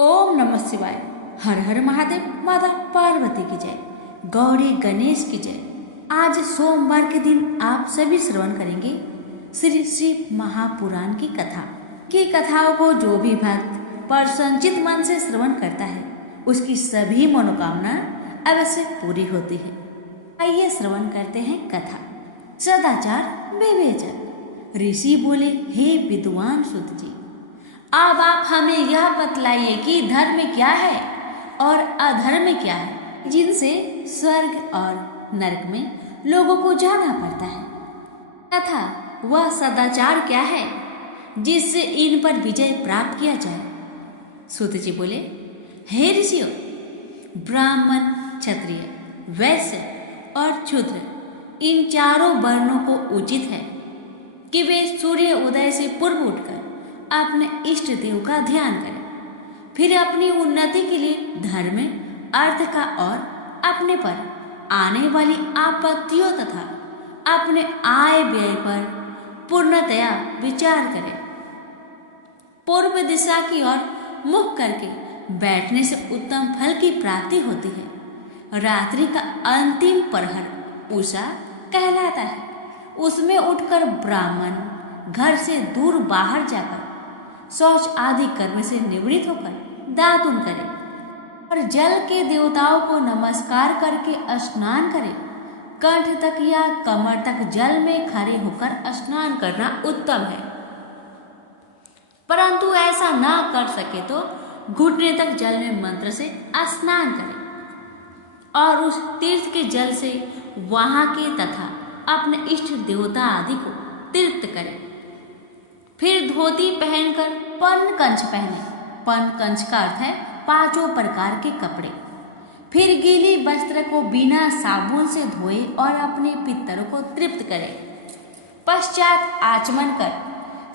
ओम नमः शिवाय। हर हर महादेव। माता पार्वती की जय। गौरी गणेश की जय। आज सोमवार के दिन आप सभी श्रवण करेंगे श्री शिव महापुराण की कथा। की कथाओं को जो भी भक्त प्रसन्नचित मन से श्रवण करता है उसकी सभी मनोकामना अवश्य पूरी होती है। आइए श्रवण करते हैं कथा। सदाचार विवेचन। ऋषि बोले, हे विद्वान सुत जी, अब आप हमें यह बतलाइए कि धर्म क्या है और अधर्म क्या है, जिनसे स्वर्ग और नरक में लोगों को जाना पड़ता है, तथा वह सदाचार क्या है जिससे इन पर विजय प्राप्त किया जाए। सूत जी बोले, हे ऋषियों, ब्राह्मण, क्षत्रिय, वैश्य और शूद्र इन चारों वर्णों को उचित है कि वे सूर्य उदय से पूर्व उठकर अपने इष्ट देव का ध्यान करें, फिर अपनी उन्नति के लिए धर्म, अर्थ का और अपने पर आने वाली आपत्तियों तथा अपने आय व्यय पर पूर्णतया विचार करें। पूर्व दिशा की ओर मुख करके बैठने से उत्तम फल की प्राप्ति होती है। रात्रि का अंतिम प्रहर उषा कहलाता है। उसमें उठकर ब्राह्मण घर से दूर बाहर जाकर शौच आदि कर्म से निवृत्त होकर दातुन करे और जल के देवताओं को नमस्कार करके स्नान करे। कंठ तक या कमर तक जल में खड़े होकर स्नान करना उत्तम है, परंतु ऐसा ना कर सके तो घुटने तक जल में मंत्र से स्नान करे और उस तीर्थ के जल से वहां के तथा अपने इष्ट देवता आदि को तृप्त करे। फिर धोती पहनकर पन कंच पहने। पन कंच का अर्थ है पांचों प्रकार के कपड़े। फिर गीली वस्त्र को बिना साबुन से धोए और अपने पितरों को तृप्त करे। पश्चात आचमन कर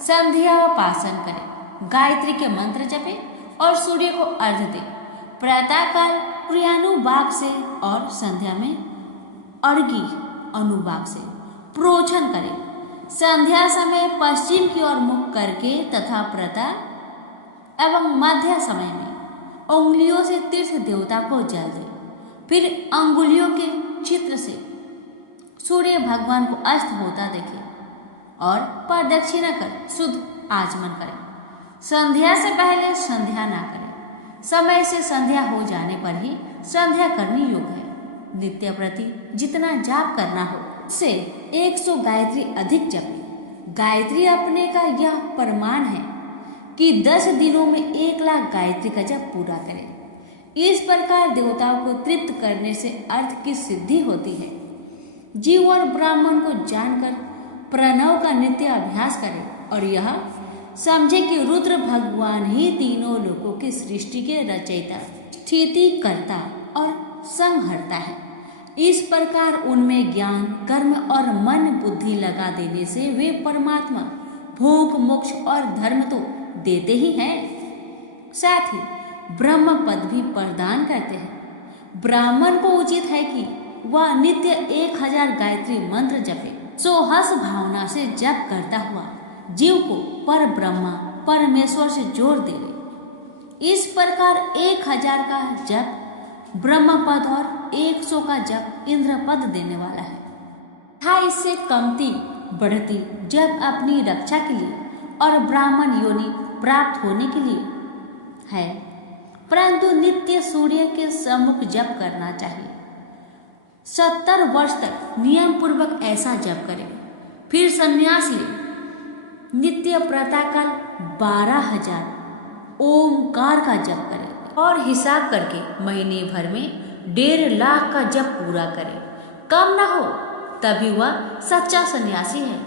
संध्यापासन करे, गायत्री के मंत्र जपे और सूर्य को अर्घ्य दे। प्रातःकाल सूर्यानुवाक से और संध्या में अर्घ्य अनुवाक से प्रोक्षण करे। संध्या समय पश्चिम की ओर मुख करके तथा प्रातः एवं मध्य समय में उंगलियों से तीर्थ देवता को जल दे। फिर अंगुलियों के चित्र से सूर्य भगवान को अस्त होता देखे और प्रदक्षिणा कर शुद्ध आचमन करे। संध्या से पहले संध्या ना करे। समय से संध्या हो जाने पर ही संध्या करनी योग्य है। नित्य प्रति जितना जाप करना हो से 100 गायत्री अधिक जपे। गायत्री अपने का यह प्रमाण है कि 10 दिनों में 1 लाख गायत्री का जप पूरा करें। इस प्रकार देवताओं को तृप्त करने से अर्थ की सिद्धि होती है। जीव और ब्राह्मण को जानकर प्रणव का नित्य अभ्यास करे और यह समझे कि रुद्र भगवान ही तीनों लोगों की सृष्टि के रचयिता, स्थिति करता और संहर्ता है। इस प्रकार उनमें ज्ञान, कर्म और मन बुद्धि लगा देने से वे परमात्मा भोग, मोक्ष और धर्म तो देते ही हैं, साथ ही ब्रह्म पद भी प्रदान करते हैं। ब्राह्मण को उचित है कि वह नित्य 1000 गायत्री मंत्र जपे। सोहस भावना से जप करता हुआ जीव को पर ब्रह्मा परमेश्वर से जोड़ देवे। इस प्रकार 1000 का जप ब्रह्म पद और 100 का जप इंद्र पद देने वाला है। था इससे कमती बढ़ती जप अपनी रक्षा के लिए और ब्राह्मण योनि प्राप्त होने के लिए है, परंतु नित्य सूर्य के सम्मुख जप करना चाहिए। 70 वर्ष तक नियम पूर्वक ऐसा जप करें, फिर संन्यास ले। नित्य प्रातःकाल 12,000 ओमकार का जप करें और हिसाब करके महीने भर में 1.5 लाख का जप पूरा करे। कम न हो तभी वह सच्चा सन्यासी है।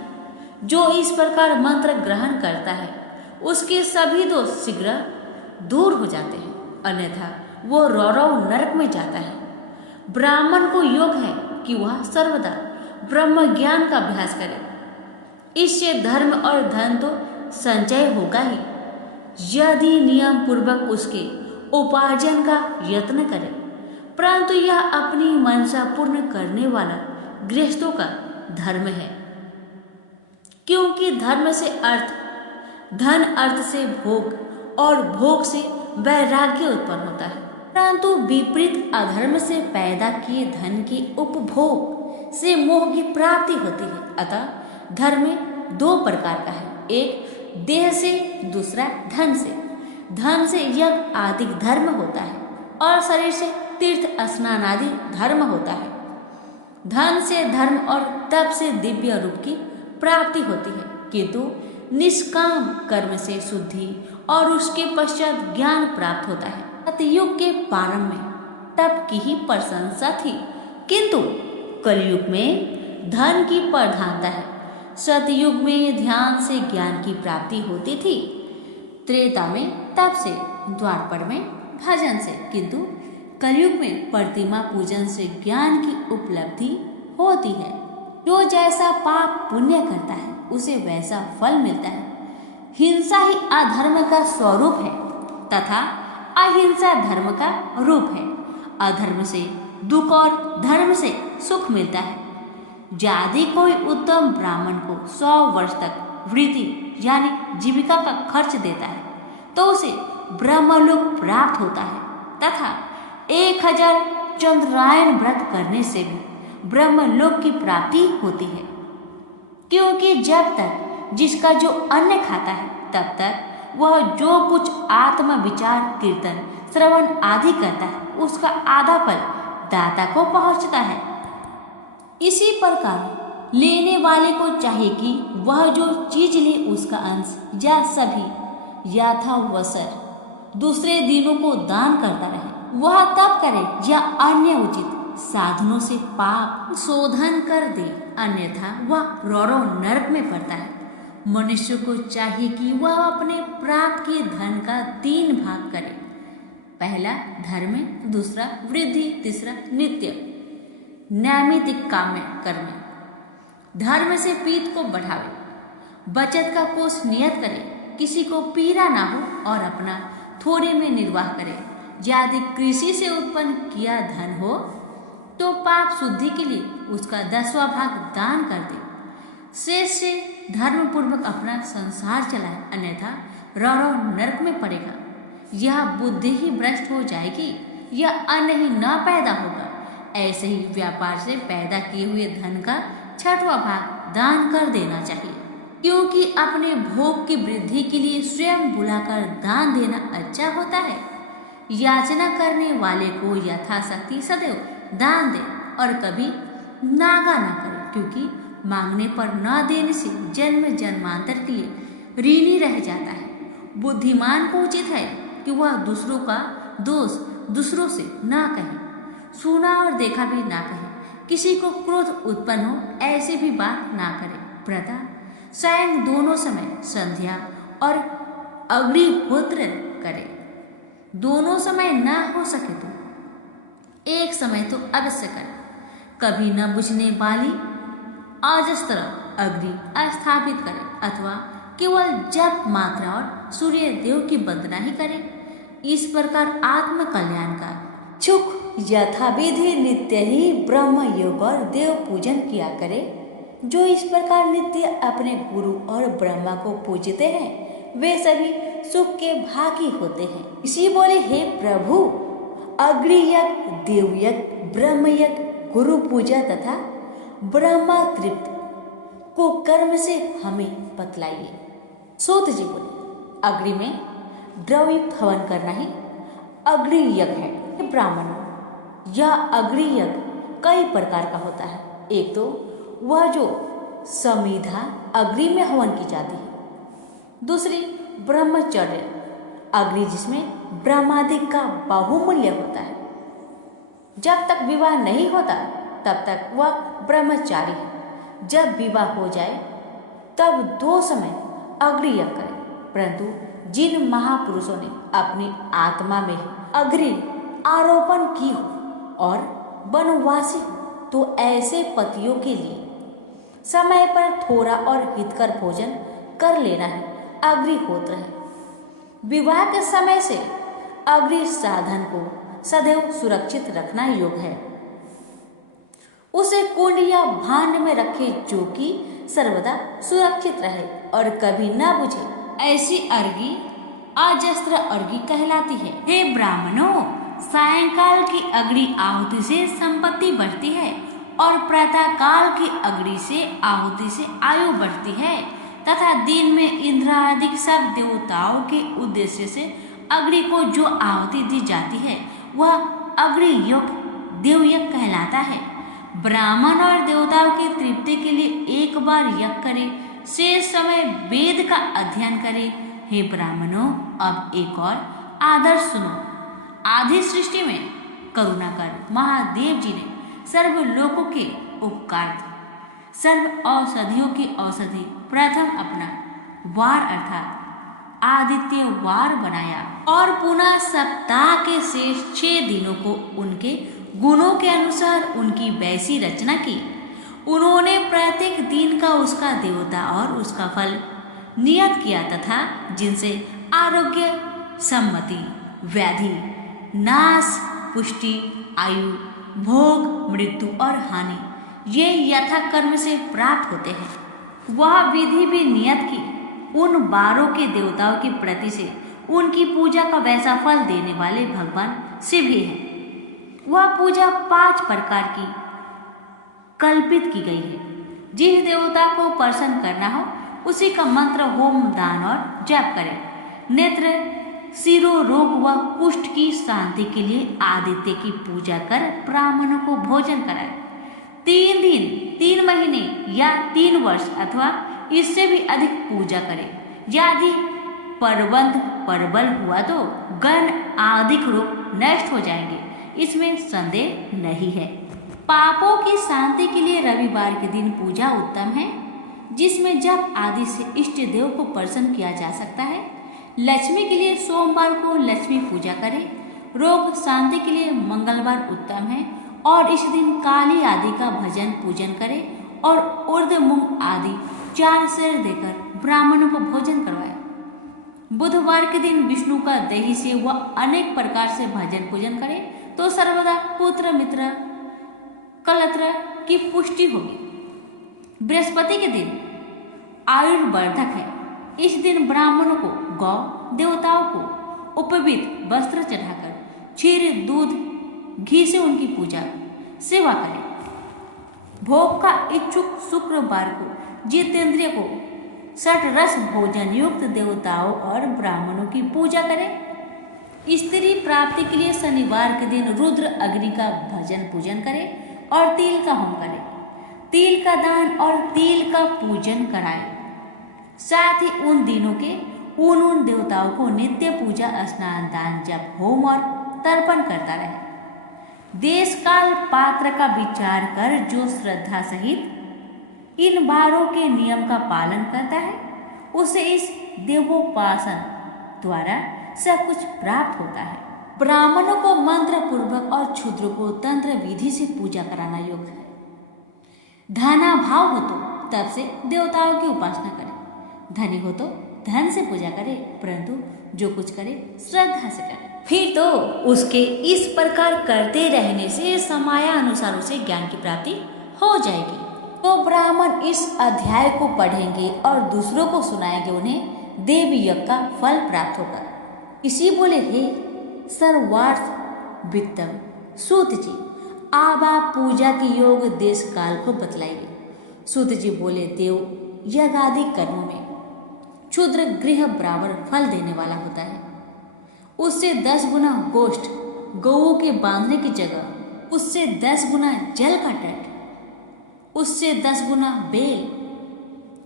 जो इस प्रकार मंत्र ग्रहण करता है उसके सभी दोष शीघ्र दूर हो जाते हैं, अन्यथा वो रौरव नरक में जाता है। ब्राह्मण को योग है कि वह सर्वदा ब्रह्म ज्ञान का अभ्यास करे। इससे धर्म और धन तो संचय होगा ही, यदि नियम पूर्वक उसके उपार्जन का यत्न करे। परंतु यह अपनी मनसा पूर्ण करने वाला गृहस्थों का धर्म है, क्योंकि धर्म से अर्थ, धन अर्थ से भोग और भोग से वैराग्य उत्पन्न होता है। परंतु विपरीत अधर्म से पैदा किए धन के उपभोग से मोह की प्राप्ति होती है। अतः धर्म में दो प्रकार का है, एक देह से, दूसरा धन से। धन से यज्ञ आदि धर्म होता है और शरीर से तीर्थ स्नान आदि धर्म होता है। धन से धर्म और तप से दिव्य रूप की प्राप्ति होती है, किंतु निष्काम कर्म से शुद्धि और उसके पश्चात ज्ञान प्राप्त होता है। सतयुग के प्रारंभ में तप की ही प्रशंसा थी, किंतु कलयुग में धन की प्रधानता है। सतयुग में ध्यान से ज्ञान की प्राप्ति होती थी, त्रेता में तप से, द्वापर में भजन से, किंतु कलयुग में प्रतिमा पूजन से ज्ञान की उपलब्धि होती है। जो जैसा पाप पुण्य करता है उसे वैसा फल मिलता है। हिंसा ही अधर्म का स्वरूप है तथा अहिंसा धर्म का रूप है। अधर्म से दुख और धर्म से सुख मिलता है। यदि कोई उत्तम ब्राह्मण को 100 वर्ष तक वृत्ति यानी जीविका का खर्च देता है तो उसे ब्रह्मलोक प्राप्त होता है तथा 1000 चंद्रायन व्रत करने से भी ब्रह्मलोक की प्राप्ति होती है। क्योंकि जब तक जिसका जो अन्न खाता है तब तक वह जो कुछ आत्म विचार, कीर्तन, श्रवण आदि करता है उसका आधा फल दाता को पहुंचता है। इसी प्रकार लेने वाले को चाहिए कि वह जो चीज ले उसका अंश या सभी यथावसर दूसरे दिनों को दान करता रहे। वह तब करे या अन्य उचित साधनों से पाप शोधन कर दे, अन्यथा वह रौरव नरक में पड़ता है। मनुष्य को चाहिए कि वह अपने प्राप्त किए धन का 3 भाग करे, पहला धर्म, दूसरा वृद्धि, तीसरा नित्य नैमित्तिक काम्य कर्म। धर्म से पीठ को बढ़ावे, बचत का कोष नियत करे, किसी को पीड़ा ना हो और अपना थोड़े में निर्वाह करे। यदि कृषि से उत्पन्न किया धन हो तो पाप शुद्धि के लिए उसका 10वां भाग दान कर दे। शेष से धर्म पूर्वक अपना संसार चलाए, अन्यथा रौरव नरक में पड़ेगा। यह बुद्धि ही भ्रष्ट हो जाएगी, यह अन्न ही न पैदा होगा। ऐसे ही व्यापार से पैदा किए हुए धन का 6वां भाग दान कर देना चाहिए, क्योंकि अपने भोग की वृद्धि के लिए स्वयं बुलाकर दान देना अच्छा होता है। याचना करने वाले को यथाशक्ति सदैव दान दे और कभी नागा न करे, क्योंकि मांगने पर न देने से जन्म जन्मांतर के लिए ऋणी रह जाता है। बुद्धिमान को उचित है कि वह दूसरों का दोष दूसरों से ना कहे, सुना और देखा भी ना कहे। किसी को क्रोध उत्पन्न हो ऐसे भी बात ना करे। प्रातः सायं दोनों समय संध्या और अग्निहोत्र करे। दोनों समय ना हो सके तो एक समय तो अवश्य करे। कभी न बुझने वाली अजस्त्र अग्नि स्थापित करे अथवा केवल जप मात्रा और सूर्य देव की वंदना ही करे। इस प्रकार आत्म कल्याण का छुक यथाविधि नित्य ही ब्रह्म योग और देव पूजन किया करे। जो इस प्रकार नित्य अपने गुरु और ब्रह्मा को पूजते हैं वे सभी सुख के भागी होते हैं। इसी बोले, हे प्रभु, अग्नि यज्ञ, देव यज्ञ, ब्रह्म यज्ञ, गुरु पूजा तथा ब्रह्मा तृप्त को कर्म से हमें बतलाइए। सूत जी बोले, अग्नि में द्रवयुक्त हवन करना ही अग्नि यज्ञ है। ब्राह्मण, यह अग्नि यज्ञ कई प्रकार का होता है। एक तो वह जो समिधा अग्नि में हवन की जाती है, दूसरी ब्रह्मचर्य अग्नि जिसमें ब्रह्मादि का बाहुमूल्य होता है। जब तक विवाह नहीं होता तब तक वह ब्रह्मचारी है। जब विवाह हो जाए तब 2 समय अग्नि यज्ञ करे। परंतु जिन महापुरुषों ने अपनी आत्मा में अग्नि आरोपण की हो और वनवासी हो तो ऐसे पतियों के लिए समय पर थोड़ा और हितकर भोजन कर लेना है अग्निहोत्र है। विवाह के समय से अग्नि साधन को सदैव सुरक्षित रखना योग्य है। उसे कुंड या भांड में रखे जो कि सर्वदा सुरक्षित रहे और कभी न बुझे। ऐसी अग्नि अजस्त्र अर्घ्य कहलाती है। हे ब्राह्मणों, सायंकाल की अग्नि आहुति से संपत्ति बढ़ती है और प्रातः काल की अग्नि से आहुति से आयु बढ़ती है तथा दिन में इंद्र आदि सब देवताओं के उद्देश्य से अग्नि को जो आहुति दी जाती है वह अग्नि योग देवयज्ञ कहलाता है। ब्राह्मण और देवताओं की तृप्ति के लिए एक बार यज्ञ करे, शेष समय वेद का अध्ययन करे। हे ब्राह्मणों, अब एक और आदर्श सुनो। आदि सृष्टि में करुणा कर महादेव जी ने सर्व लोकों के उपकार सर्व औषधियों की औषधि प्रथम अपना वार अर्थात आदित्य वार बनाया और पुनः सप्ताह के शेष 6 दिनों को उनके गुणों के अनुसार उनकी वैसी रचना की। उन्होंने प्रत्येक दिन का उसका देवता और उसका फल नियत किया तथा जिनसे आरोग्य, सम्मति, व्याधि, नाश, पुष्टि, आयु, भोग, मृत्यु और हानि ये यथा कर्म से प्राप्त होते हैं, वह विधि भी नियत की। उन 12 के देवताओं की प्रति से उनकी पूजा का वैसा फल देने वाले भगवान शिव ही है। वह पूजा 5 प्रकार की कल्पित की गई है। जिस देवता को प्रसन्न करना हो उसी का मंत्र, होम, दान और जप करें। नेत्र, सिरो रोग व कुष्ठ की शांति के लिए आदित्य की पूजा कर ब्राह्मणों को भोजन कराए। 3 दिन, 3 महीने या 3 वर्ष अथवा इससे भी अधिक पूजा करें। यदि परबंध प्रबल हुआ तो गण आदि रोग नष्ट हो जाएंगे, इसमें संदेह नहीं है। पापों की शांति के लिए रविवार के दिन पूजा उत्तम है, जिसमें जप आदि से इष्ट देव को प्रसन्न किया जा सकता है। लक्ष्मी के लिए सोमवार को लक्ष्मी पूजा करें। रोग शांति के लिए मंगलवार उत्तम है और इस दिन काली आदि का भजन पूजन करें और उर्द मूंग आदि 4 शेर देकर ब्राह्मणों को भोजन करवाए। बुधवार के दिन विष्णु का दही से वह अनेक प्रकार से भजन पूजन करे तो सर्वदा पुत्र, मित्र, कलत्र की पुष्टि होगी। बृहस्पति के दिन आयुर्वर्धक है। इस दिन ब्राह्मणों को गौ देवताओं को उपवीत वस्त्र चढ़ाकर क्षीर, दूध, घी से उनकी पूजा सेवा करें। भोग का इच्छुक शुक्रवार को जितेंद्रिय को षट रस भोजन युक्त देवताओं और ब्राह्मणों की पूजा करें। स्त्री प्राप्ति के लिए शनिवार के दिन रुद्र अग्नि का भजन पूजन करें और तिल का होम करें। तिल का दान और तिल का पूजन कराएं। साथ ही उन दिनों के उन देवताओं को नित्य पूजा, स्नान, दान, जप, होम और तर्पण करता रहे। देश काल पात्र का विचार कर जो श्रद्धा सहित इन 12 के नियम का पालन करता है उसे इस देवोपासन द्वारा सब कुछ प्राप्त होता है। ब्राह्मणों को मंत्र पूर्वक और क्षुद्र को तंत्र विधि से पूजा कराना योग्य है। धना भाव हो तो तब से देवताओं की उपासना करे, धनी हो तो धन से पूजा करे, परंतु जो कुछ करे श्रद्धा से करे। फिर तो उसके इस प्रकार करते रहने से समाया अनुसार उसे ज्ञान की प्राप्ति हो जाएगी। तो ब्राह्मण इस अध्याय को पढ़ेंगे और दूसरों को सुनाएंगे, उन्हें देव यज्ञ का फल प्राप्त होगा। इसी बोले, हे सर्वार्थ वित्तम सूत जी, अब आप पूजा के योग देश काल को बतलाइए। सूत जी बोले, देव यज्ञ आदि कर्मों में क्षुद्र गृह बराबर फल देने वाला होता है। उससे 10 गुना गोष्ठ गौओं के बांधने की जगह, उससे 10 गुना जल का तट, उससे 10 गुना बेल,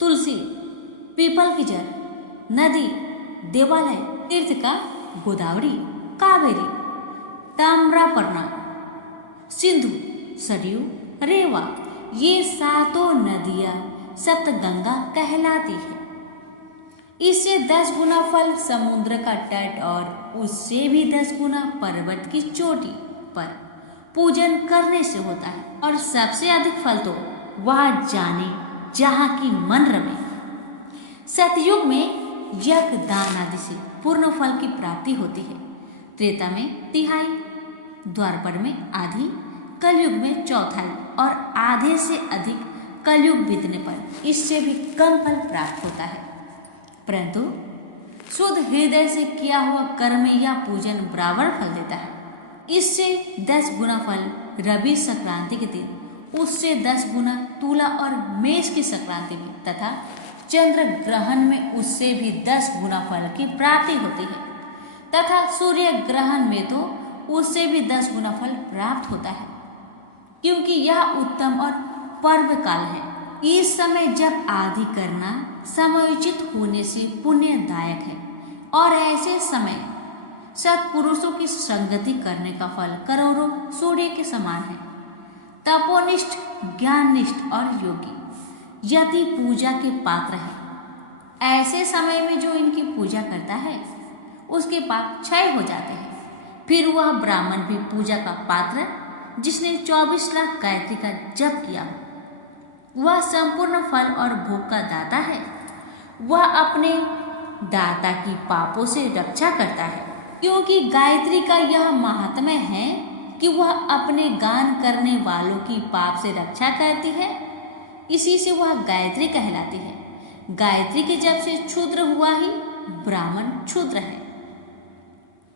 तुलसी, पीपल की जड़, नदी, देवालय, तीर्थ का गोदावरी, कावेरी, ताम्रपर्णा, सिंधु, सरयू, रेवा, ये 7 नदियां सप्तगंगा कहलाती है। इससे 10 गुना फल समुद्र का तट और उससे भी 10 गुना पर्वत की चोटी पर पूजन करने से होता है। और सबसे अधिक फल तो वह जाने जहाँ की मन रमे। सतयुग में यज्ञ, दान आदि से पूर्ण फल की प्राप्ति होती है। त्रेता में तिहाई, द्वापर में आधी, कलयुग में चौथाई और आधे से अधिक कलयुग बीतने पर इससे भी कम फल प्राप्त होता है। परंतु शुद्ध हृदय से किया हुआ कर्म या पूजन बराबर फल देता है। इससे 10 गुना फल रवि संक्रांति के दिन, उससे 10 गुना तुला और मेष की संक्रांति में तथा चंद्र ग्रहण में उससे भी 10 गुना फल की प्राप्ति होती है तथा सूर्य ग्रहण में तो उससे भी 10 गुना फल प्राप्त होता है, क्योंकि यह उत्तम और पर्व काल है। इस समय जब आदि करना समयोचित होने से पुण्यदायक है और ऐसे समय सत्पुरुषों की संगति करने का फल करोड़ों सूर्य के समान है। तपोनिष्ठ, ज्ञाननिष्ठ और योगी यदि पूजा के पात्र है, ऐसे समय में जो इनकी पूजा करता है उसके पाप क्षय हो जाते हैं। फिर वह ब्राह्मण भी पूजा का पात्र जिसने 24 लाख गायत्री का जप किया हो, वह संपूर्ण फल और भोग का दाता है। वह अपने दाता की पापों से रक्षा करता है, क्योंकि गायत्री का यह महात्म्य है कि वह अपने गान करने वालों की पाप से रक्षा करती है। इसी से वह गायत्री कहलाती है। गायत्री के जप से क्षुद्र हुआ ही ब्राह्मण क्षुद्र है।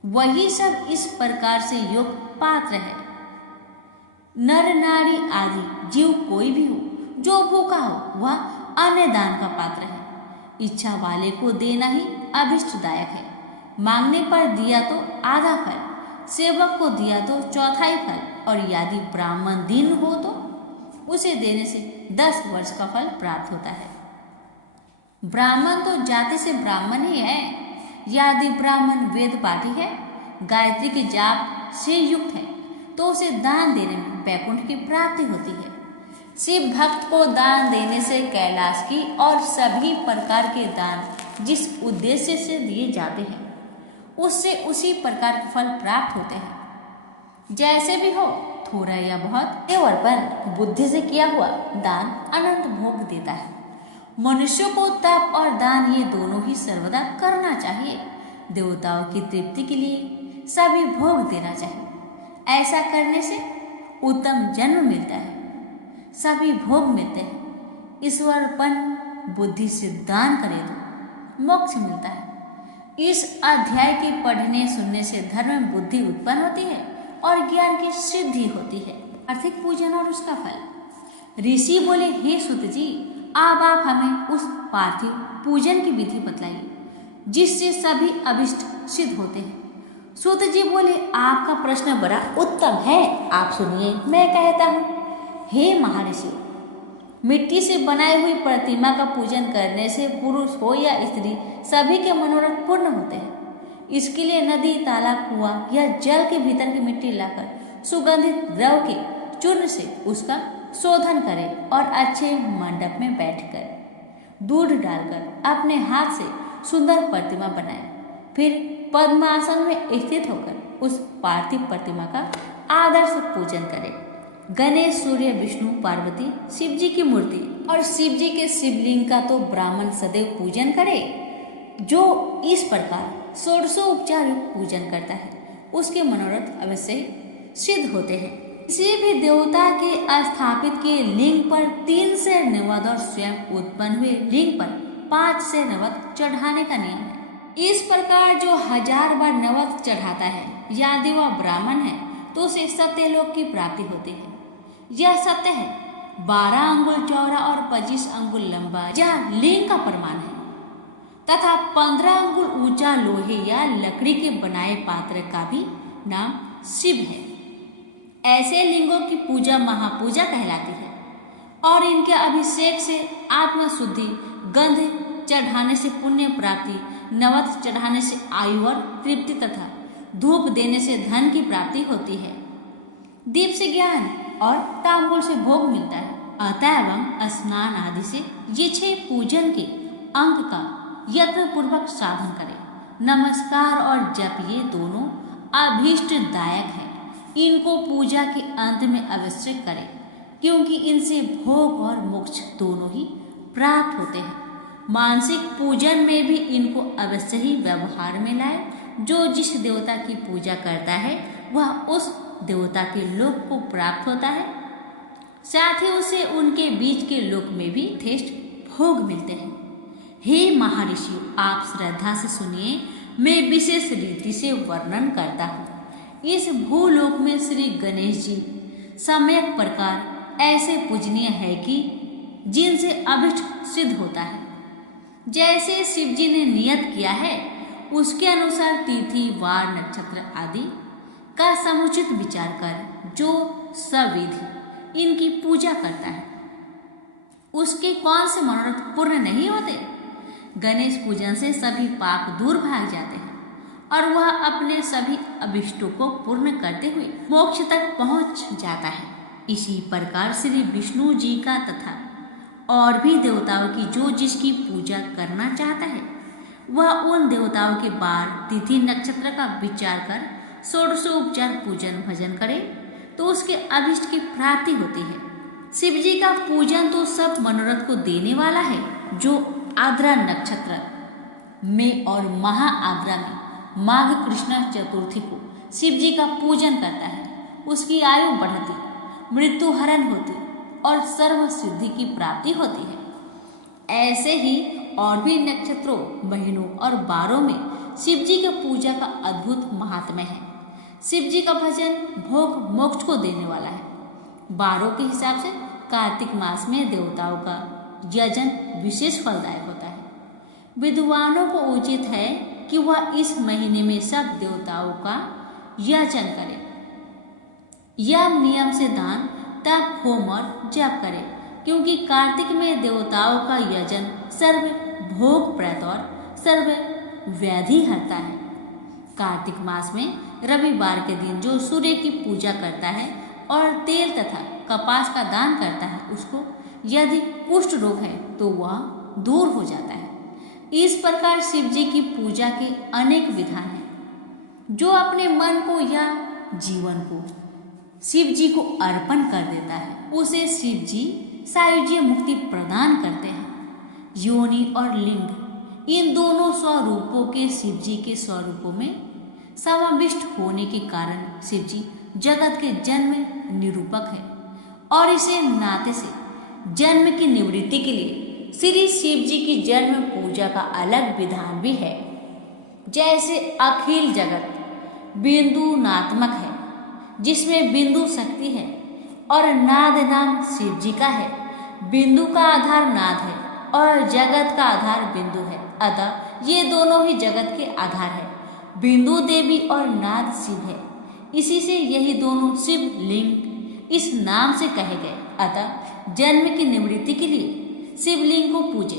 वही सब इस प्रकार से योग पात्र है। नर नारी आदि जीव कोई भी हो, जो भूखा हो वह अन्न दान का पात्र है। इच्छा वाले को देना ही अभिष्टदायक है। मांगने पर दिया तो आधा फल, सेवक को दिया तो चौथाई फल, और यदि ब्राह्मण दीन हो तो उसे देने से 10 वर्ष का फल प्राप्त होता है। ब्राह्मण तो जाति से ब्राह्मण ही है। यदि ब्राह्मण वेद पाठी है, गायत्री के जाप से युक्त है, तो उसे दान देने में वैकुंठ की प्राप्ति होती है। शिव भक्त को दान देने से कैलाश की और सभी प्रकार के दान जिस उद्देश्य से दिए जाते हैं उससे उसी प्रकार के फल प्राप्त होते हैं। जैसे भी हो, थोड़ा या बहुत, केवलपन बुद्धि से किया हुआ दान अनंत भोग देता है। मनुष्य को तप और दान ये दोनों ही सर्वदा करना चाहिए। देवताओं की तृप्ति के लिए सभी भोग देना चाहिए। ऐसा करने से उत्तम जन्म मिलता है, सभी भोग मिलते हैं। ईश्वरपन बुद्धि से दान करे तो मोक्ष मिलता है। इस अध्याय के पढ़ने सुनने से धर्म में बुद्धि उत्पन्न होती है और ज्ञान की सिद्धि होती है। आर्थिक पूजन और उसका फल। ऋषि बोले, हे सुत जी, अब आप हमें उस पार्थिव पूजन की विधि बतलाइए जिससे सभी अभिष्ट सिद्ध होते हैं। सुत जी बोले, आपका प्रश्न बड़ा उत्तम है, आप सुनिए, मैं कहता हूँ। हे महर्षि, मिट्टी से बनाई हुई प्रतिमा का पूजन करने से पुरुष हो या स्त्री सभी के मनोरथ पूर्ण होते हैं। इसके लिए नदी, तालाब, कुआं या जल के भीतर की मिट्टी लाकर सुगंधित द्रव के चूर्ण से उसका शोधन करें और अच्छे मंडप में बैठकर दूध डालकर अपने हाथ से सुंदर प्रतिमा बनाएं। फिर पद्मासन में स्थित होकर उस पार्थिव प्रतिमा का आदर से पूजन करें। गणेश, सूर्य, विष्णु, पार्वती, शिव जी की मूर्ति और शिव जी के शिवलिंग का तो ब्राह्मण सदैव पूजन करे। जो इस प्रकार षोडशोपचार पूजन करता है उसके मनोरथ अवश्य ही सिद्ध होते हैं। किसी भी देवता के स्थापित के लिंग पर 3 से नैवेद्य और स्वयं उत्पन्न हुए लिंग पर 5 से नैवेद्य चढ़ाने का नियम है। इस प्रकार जो 1000 बार नैवेद्य चढ़ाता है, यदि वह ब्राह्मण है तो उसे सत्यलोक की प्राप्ति होती है। यह सत्य है। 12 अंगुल चौड़ा और 25 अंगुल लंबा यह लिंग का प्रमाण है तथा 15 अंगुल ऊंचा लोहे या लकड़ी के बनाए पात्र का भी नाम शिव है। ऐसे लिंगों की पूजा महापूजा कहलाती है और इनके अभिषेक से आत्मा शुद्धि, गंध चढ़ाने से पुण्य प्राप्ति, नवत चढ़ाने से आयु और तृप्ति तथा धूप देने से धन की प्राप्ति होती है। दीप से ज्ञान और तांबूल से भोग मिलता है। अतः एवं स्नान आदि से ये 6 पूजन के अंग का यत्न पूर्वक साधन करें। नमस्कार और जप ये दोनों अभीष्टदायक हैं। इनको पूजा के अंत में अवश्य करें, क्योंकि इनसे भोग और मोक्ष दोनों ही प्राप्त होते हैं। मानसिक पूजन में भी इनको अवश्य ही व्यवहार में लाए। जो जिस देवता की पूजा करता है वह उस देवता के लोक को प्राप्त होता है, साथ ही उसे उनके बीच के लोक में भी श्रेष्ठ भोग मिलते हैं। हे महर्षि, आप श्रद्धा से सुनिए, मैं विशेष रीति से वर्णन करता हूँ। इस भूलोक में श्री गणेश जी सम्यक प्रकार ऐसे पूजनीय है कि जिनसे अभिष्ट सिद्ध होता है। जैसे शिव जी ने नियत किया है उसके अनुसार तिथि, वार, नक्षत्र आदि का समुचित विचार कर जो सविधि इनकी पूजा करता है उसके कौन से मनोरथ पूर्ण नहीं होते। गणेश पूजन से सभी पाप दूर भाग जाते हैं और वह अपने सभी अभिष्टों को पूर्ण करते हुए मोक्ष तक पहुंच जाता है। इसी प्रकार श्री विष्णु जी का तथा और भी देवताओं की जो जिसकी पूजा करना चाहता है वह उन देवताओं के बार, तिथि, नक्षत्र का विचार कर षोडशोपचार पूजन भजन करे तो उसके अभिष्ट की प्राप्ति होती है। शिव जी का पूजन तो सब मनोरथ को देने वाला है। जो आद्रा नक्षत्र में और महा आद्रा में माघ कृष्ण चतुर्थी को शिव जी का पूजन करता है उसकी आयु बढ़ती, मृत्यु हरण होती और सर्व सिद्धि की प्राप्ति होती है। ऐसे ही और भी नक्षत्रों, महीनों और बारों में शिव जी की पूजा का अद्भुत महात्म्य है। शिव जी का भजन भोग मोक्ष को देने वाला है। बारों के हिसाब से कार्तिक मास में देवताओं का यजन विशेष फलदायक होता है। विद्वानों को उचित है कि वह इस महीने में सब देवताओं का यजन करे, यह नियम से दान, तप, होम और जप करे, क्योंकि कार्तिक में देवताओं का यजन सर्व भोग प्रद और सर्व व्याधि हरता है। कार्तिक मास में रविवार के दिन जो सूर्य की पूजा करता है और तेल तथा कपास का दान करता है उसको यदि कुष्ठ रोग है तो वह दूर हो जाता है। इस प्रकार शिव जी की पूजा के अनेक विधान हैं। जो अपने मन को या जीवन को शिव जी को अर्पण कर देता है उसे शिव जी सायुज्य मुक्ति प्रदान करते हैं। योनि और लिंग इन दोनों स्वरूपों के शिव जी के स्वरूपों में समाविष्ट होने के कारण शिव जी जगत के जन्म निरूपक है और इसे नाते से जन्म की निवृत्ति के लिए श्री शिव जी की जन्म पूजा का अलग विधान भी है। जैसे अखिल जगत बिंदु नात्मक है जिसमें बिंदु शक्ति है और नाद नाम शिव जी का है। बिंदु का आधार नाद है और जगत का आधार बिंदु है, अतः ये दोनों ही जगत के आधार है। बिंदु देवी और नाद शिव है, इसी से यही दोनों शिव लिंग इस नाम से कहे गए। अतः जन्म की निवृत्ति के लिए शिवलिंग को पूजे।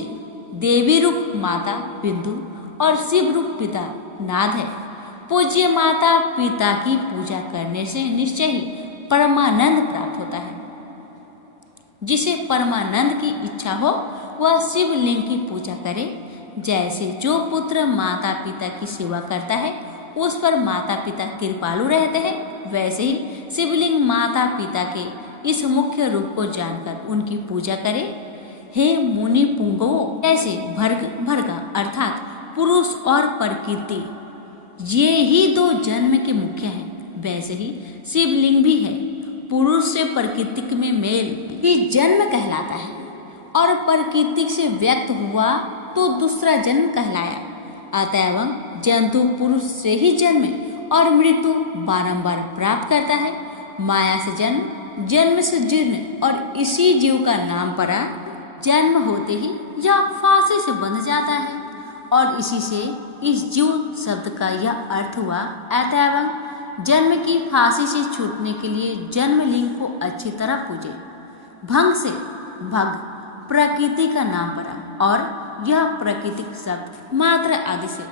देवी रूप माता बिंदु और शिव रूप पिता नाद है। पूज्य माता पिता की पूजा करने से निश्चय ही परमानंद प्राप्त होता है। जिसे परमानंद की इच्छा हो वह शिवलिंग की पूजा करे। जैसे जो पुत्र माता पिता की सेवा करता है उस पर माता पिता कृपालु रहते हैं, वैसे ही शिवलिंग माता पिता के इस मुख्य रूप को जानकर उनकी पूजा करे। हे मुनि पुंगवो, ऐसे भर्गा अर्थात पुरुष और प्रकृति ये ही दो जन्म के मुख्य हैं, वैसे ही शिवलिंग भी है। पुरुष से प्रकृतिक में मेल ही जन्म कहलाता है और प्रकृतिक से व्यक्त हुआ तो दूसरा जन्म कहलाया। अतएव जंतु पुरुष से ही जन्म और मृत्यु बारंबार प्राप्त करता है। माया से जन्म, जन्म से जीर्ण और इसी जीव का नाम परा। जन्म होते ही यह फांसी से बंध जाता है और इसी से इस जीव शब्द का यह अर्थ हुआ। अतएव जन्म की फांसी से छूटने के लिए जन्मलिंग को अच्छी तरह पूजे। भंग से भग प्रकृति का नाम पड़ा और यह प्राकृतिक शब्द मात्र आदि से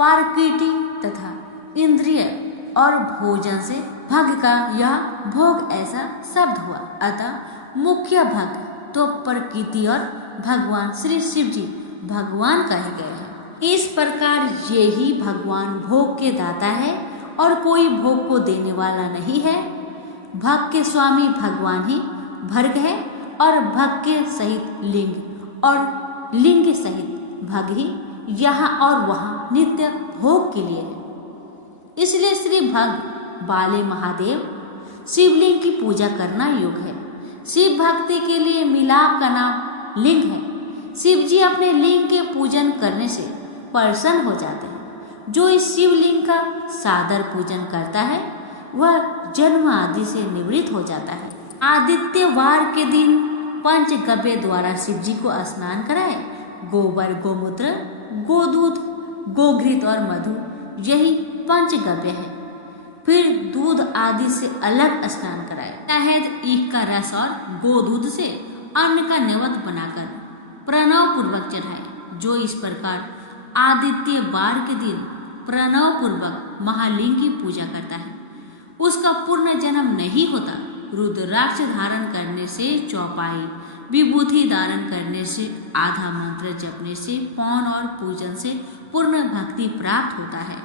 प्रकृति तथा इंद्रिय और भोजन से भग का यह भोग ऐसा शब्द हुआ। अतः मुख्य भग तो प्रकृति और भगवान श्री शिव जी भगवान कहे गए हैं। इस प्रकार ये ही भगवान भोग के दाता है और कोई भोग को देने वाला नहीं है। भग के स्वामी भगवान ही भर्ग है और भग के सहित लिंग और लिंग के सहित भग ही यहाँ और वहाँ नित्य भोग के लिए है। इसलिए श्री भग बाले महादेव शिवलिंग की पूजा करना योग है। शिव भक्ति के लिए मिलाप का नाम लिंग है। शिव जी अपने लिंग के पूजन करने से प्रसन्न हो जाते हैं। जो इस शिवलिंग का सादर पूजन करता है वह जन्म आदि से निवृत्त हो जाता है। आदित्यवार के दिन पंचगव्य द्वारा शिव जी को स्नान कराए। गोबर, गोमूत्र, गोदूध, गोघृत और मधु यही पंचगव्य है। फिर दूध आदि से अलग स्नान कराए। शहद, ईख का रस और गोदूध से अन्न का नैवेद्य बनाकर प्रणव पूर्वक चढ़ाए। जो इस प्रकार आदित्यवार के दिन प्रणव पूर्वक महालिंग की पूजा करता है उसका पूर्ण जन्म नहीं होता। रुद्राक्ष धारण करने से, चौपाई विभूति धारण करने से, आधा मंत्र जपने से, पौन और पूजन से पूर्ण भक्ति प्राप्त होता है।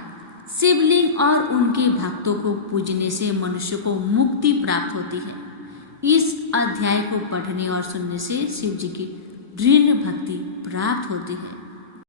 शिवलिंग और उनके भक्तों को पूजने से मनुष्य को मुक्ति प्राप्त होती है। इस अध्याय को पढ़ने और सुनने से शिव जी की दृढ़ भक्ति प्राप्त होती है।